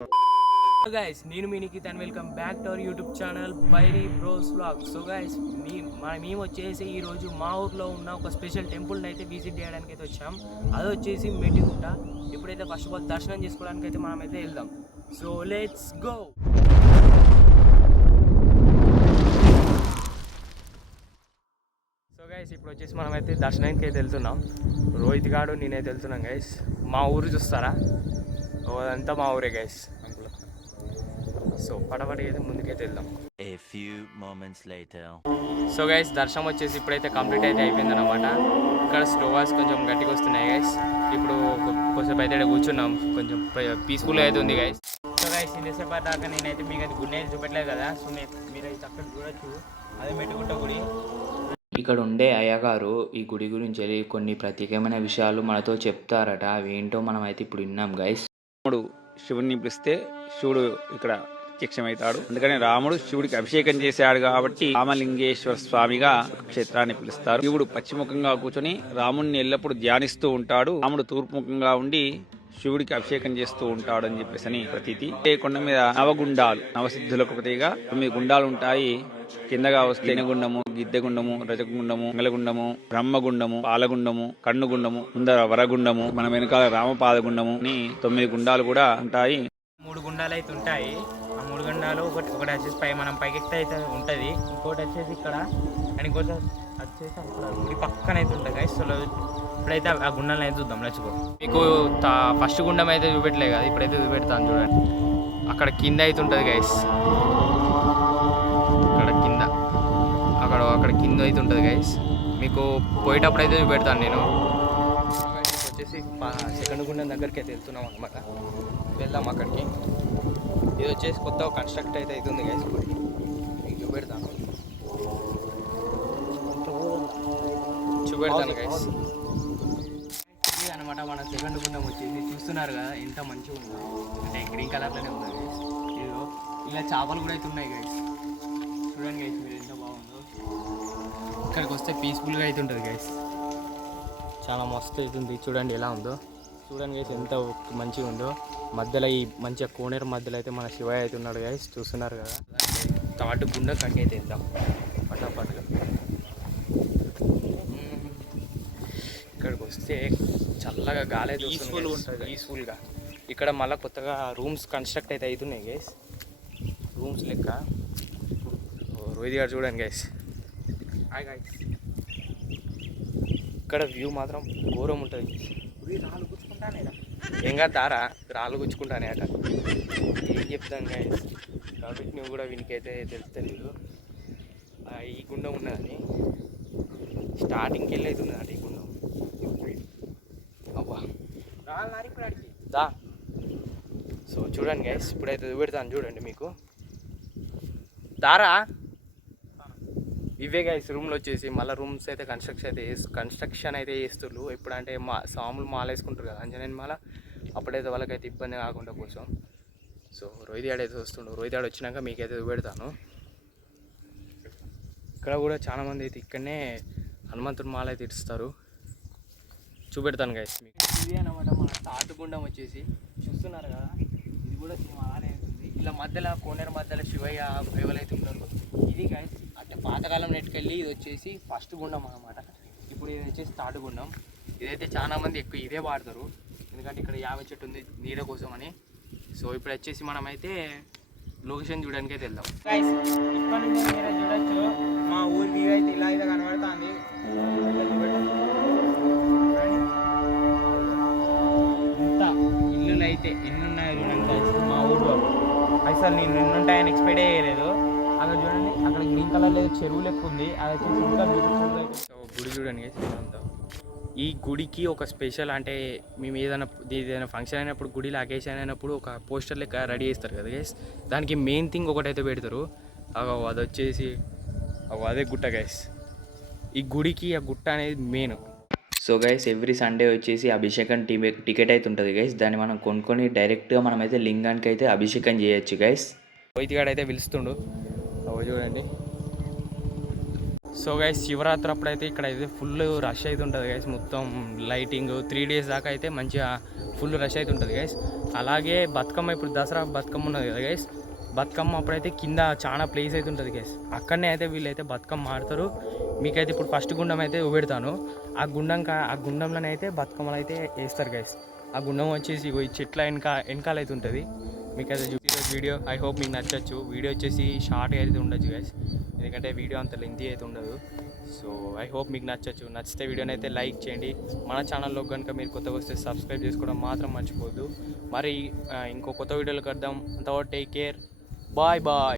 So guys, నేను మీ Nikhith and welcome back to our YouTube channel Bairi bros vlog. So guys మేము వచ్చేసి ఈరోజు మా ఊర్లో ఉన్న ఒక స్పెషల్ టెంపుల్ని అయితే విజిట్ చేయడానికి అయితే వచ్చాం. అది వచ్చేసి మెట్టిగుట్ట. ఇప్పుడైతే ఫస్ట్ ఆఫ్ ఆల్ దర్శనం చేసుకోవడానికి అయితే మనం అయితే వెళ్దాం. So let's go. So guys ఇప్పుడు వచ్చేసి మనం అయితే దర్శనానికి అయితే వెళ్తున్నాం. రోహిత్ గాడు నేనైతే వెళ్తున్నాం గైస్. మా ఊరు చూస్తారా, అదంతా మా ఊరే గైస్. సో పడబడి అయితే ముందుకైతే వెళ్దాం. A few moments later. So guys దర్శనం వచ్చేసి ఇప్పుడైతే కంప్లీట్ అయితే అయిపోయింది అనమాట. ఇక్కడ స్లోవాస్ కొంచెం గట్టిగా వస్తున్నాయి గైస్. ఇప్పుడు కొంచెం అయితే కూర్చున్నాం, కొంచెం పీస్ఫుల్గా అయితే ఉంది గైస్. సో గైస్ ఇంతసేపు దాకా నేనైతే మీకు అయితే గుడి అయితే చూపెట్టలేదు కదా. సో మీరు అయితే అక్కడ చూడొచ్చు, అదే మెట్టుగుట్ట గుడి. ఇక్కడ ఉండే అయ్యగారు ఈ గుడి గురించి కొన్ని ప్రత్యేకమైన విషయాలు మనతో చెప్తారట. అవి ఏంటో మనం అయితే ఇప్పుడు విన్నాం గైస్. రాముడు శివుడిని పిలిస్తే శివుడు ఇక్కడ ప్రత్యక్షమవుతాడు. అందుకని రాముడు శివుడికి అభిషేకం చేశాడు కాబట్టి రామలింగేశ్వర స్వామిగా క్షేత్రాన్ని పిలుస్తారు. శివుడు పశ్చిముఖంగా కూర్చొని రాముడిని ఎల్లప్పుడూ ధ్యానిస్తూ ఉంటాడు. రాముడు తూర్పుముఖంగా ఉండి శివుడికి అభిషేకం చేస్తూ ఉంటాడు అని చెప్పేసి ప్రతీతి. కొండ మీద నవగుండాలు, నవసిద్ధులకు ప్రతిగా 9 గుండాలు ఉంటాయి. కిందగా వస్తే గుండము, గిద్దెగుండము, రజగుండము, మంగళగుండము, బ్రహ్మగుండము, పాలగుండము, కన్నుగుండము, ముందర వరగుండము, మన వెనకాల రామపాదగుండము అని 9 గుండాలు కూడా ఉంటాయి. 3 గుండాలు అయితే ఉంటాయి. ఆ 3 గుండాలు ఒకటి వచ్చేసి మనం పైకెక్కితే అయితే ఉంటుంది. ఇంకోటి వచ్చేసి ఇక్కడ అండ్ ఇంకోటి వచ్చేసి అక్కడ గుడి పక్కన అయితే ఉంటుంది గైస్. సో ఇప్పుడైతే ఆ గుండాలను అయితే చూద్దాం. నచ్చుకో. మీకు ఫస్ట్ గుండం అయితే చూపెట్టలే కదా, ఇప్పుడైతే చూపెడతాను చూడండి. అక్కడ కింద అయితే ఉంటుంది గైస్. అక్కడ కింద అయితే ఉంటుంది గైస్. మీకు పోయేటప్పుడు అయితే చూపెడతాను నేను. వచ్చేసి సెకండ్ గుండం దగ్గరికి అయితే వెళ్తున్నాం అనమాట. వెళ్దాం అక్కడికి. ఇది వచ్చేసి కొత్త కన్స్ట్రక్ట్ అయితే అవుతుంది గైస్. మీకు చూపెడతాను గైస్. ఇది అనమాట మన సెకండ్ గుండం వచ్చేసి. చూస్తున్నారు కదా ఎంత మంచిగా ఉందో, అంటే గ్రీన్ కలర్లోనే ఉంది గైస్. ఇదిగో ఇలా చేపలు కూడా అయితే ఉన్నాయి గైస్. చూడండి గైస్ మీరు ఎంత బాగుందో. ఇక్కడికి వస్తే పీస్ఫుల్గా అయితే ఉంటుంది గైస్. చాలా మస్తు అవుతుంది. చూడండి ఎలా ఉందో. చూడండి గైస్ ఎంత మంచిగా ఉందో. మధ్యలో ఈ మంచిగా కోనేరు మధ్యలో అయితే మన శివయ్య అయితే ఉన్నాడు గైస్. చూస్తున్నారు కదా. తాటు గుండె కట్టి అయితే వెళ్దాం పటాపట్గా. ఇక్కడికి వస్తే చల్లగా గాలి అయితే పీస్ఫుల్గా. ఇక్కడ మళ్ళీ కొత్తగా రూమ్స్ కన్స్ట్రక్ట్ అయితే అవుతున్నాయి గైస్. రూమ్స్ లెక్క. రోహిత్ గారు చూడండి గైస్. Hi guys. ఇక్కడ వ్యూ మాత్రం ఘోరం ఉంటుంది. రాళ్ళు గుచ్చుకుంటానే ఇంకా తారా రాళ్ళు గుచ్చుకుంటానే అట. ఏం చెప్తాం గైస్, కాబట్టి నువ్వు కూడా వీనికైతే తెలుస్తలేదు. ఈ గుండం ఉన్నదని స్టార్టింగ్కి వెళ్ళి అవుతుంది అట ఈ గుండం. అవ్వా దా. సో చూడండి గైస్, ఇప్పుడైతే పెడతాను చూడండి మీకు. దారా ఇవే గైస్ రూమ్లు వచ్చేసి. మళ్ళీ రూమ్స్ అయితే కన్స్ట్రక్షన్ అయితే చేస్తున్నారు. ఎప్పుడంటే సాములు మాల వేసుకుంటారు కదా అంజనేని మాల, అప్పుడైతే వాళ్ళకైతే ఇబ్బంది కాకుండా కోసం. సో రోహిత్ ఆడ అయితే వస్తుండు. రోహిత్ ఆడ వచ్చినాక మీకైతే పెడతాను. ఇక్కడ కూడా చాలామంది అయితే ఇక్కడనే హనుమంతుడి మాల అయితే ఇస్తారు. చూపెడతాను గైస్ మీకు. ఇది అనమాట మన తాటుగుండం వచ్చేసి. చూస్తున్నారు కదా, ఇది కూడా అలానే అవుతుంది. ఇలా మధ్యలో కోనేరు మధ్యలో శివయ్య ఎవరైతే ఉంటారు ఇది గైస్. అంటే పాతకాలం నెట్టుకెళ్ళి ఇది వచ్చేసి ఫస్ట్ గుండం అన్నమాట. ఇప్పుడు ఇది వచ్చేసి తాటుగుండం. ఇదైతే చాలా మంది ఎక్కువ ఇదే వాడతారు, ఎందుకంటే ఇక్కడ 50 చెట్టు ఉంది నీడ కోసం అని. సో ఇప్పుడు వచ్చేసి మనం అయితే లొకేషన్ చూడడానికి అయితే వెళ్దాం గైస్. ఇక్కడ నుంచి మీరు చూడొచ్చు మా ఊరి వ్యూ అయితే ఇలా అయితే కనబడుతుంది. ఇంత ఇల్లులు అయితే ఎన్నున్నాయి చూడండి గైస్ మా ఊళ్ళో. అసలు నేను ఎన్నుంటాయని ఎక్స్పెక్ట్ చేయలేదు. అక్కడ చూడండి, అక్కడ గ్రీన్ కలర్ లేదు చెరువు లెక్క ఉంది. అది వచ్చేసి ఇంకా బ్యూటిఫుల్ అయితే. గుడి చూడండి అంతా. ఈ గుడికి ఒక స్పెషల్ అంటే మేము ఏదైనా ఫంక్షన్ అయినప్పుడు, గుడిలో అకేషన్ అయినప్పుడు ఒక పోస్టర్ లెక్క రెడీ చేస్తారు కదా గైస్. దానికి మెయిన్ థింగ్ ఒకటైతే పెడతారు. అది వచ్చేసి అదే గుట్ట గైస్. ఈ గుడికి ఆ గుట్ట అనేది main. So guys every Sunday వచ్చేసి అభిషేకం టికెట్ అయితే ఉంటుంది గైస్. దాన్ని మనం కొనుక్కొని డైరెక్ట్గా మనం అయితే లింగానికి అయితే అభిషేకం చేయొచ్చు గైస్. రోహిత్ గారు అయితే పిలుస్తుండు చూడండి. సో గైస్ శివరాత్రి అప్పుడు అయితే ఇక్కడ అయితే ఫుల్ రష్ అయితే ఉంటుంది గైస్. మొత్తం లైటింగ్ 3 days దాకా అయితే మంచిగా ఫుల్ రష్ అయితే ఉంటుంది గైస్. అలాగే బతుకమ్మ, ఇప్పుడు దసరా బతుకమ్మ ఉన్నది కదా గైస్, బతుకమ్మ అప్పుడైతే కింద చాలా ప్లేస్ అయితే ఉంటుంది గైస్. అక్కడనే అయితే వీళ్ళైతే బతుకమ్మ ఆడతారు. మీకైతే ఇప్పుడు ఫస్ట్ గుండం అయితే చూపెడతాను. ఆ గుండంలోనే అయితే బతుకమ్మలు అయితే వేస్తారు గైస్. ఆ గుండం వచ్చేసి ఈ చెట్ల వెనకాల అయితే ఉంటుంది. మీకైతే ఈరోజు వీడియో ఐ హోప్ మీకు నచ్చచ్చు. వీడియో వచ్చేసి షార్ట్గా అయితే ఉండొచ్చు గైస్, ఎందుకంటే వీడియో అంత లెంతీ అయితే ఉండదు. సో ఐ హోప్ మీకు నచ్చచ్చు. నచ్చితే వీడియోని అయితే లైక్ చేయండి. మన ఛానల్లో కనుక మీరు కొత్తగా వస్తే సబ్స్క్రైబ్ చేసుకోవడం మాత్రం మర్చిపోవద్దు. మరి ఇంకో కొత్త వీడియోలు కడదాం. అంతవరకు టేక్ కేర్, బాయ్ బాయ్.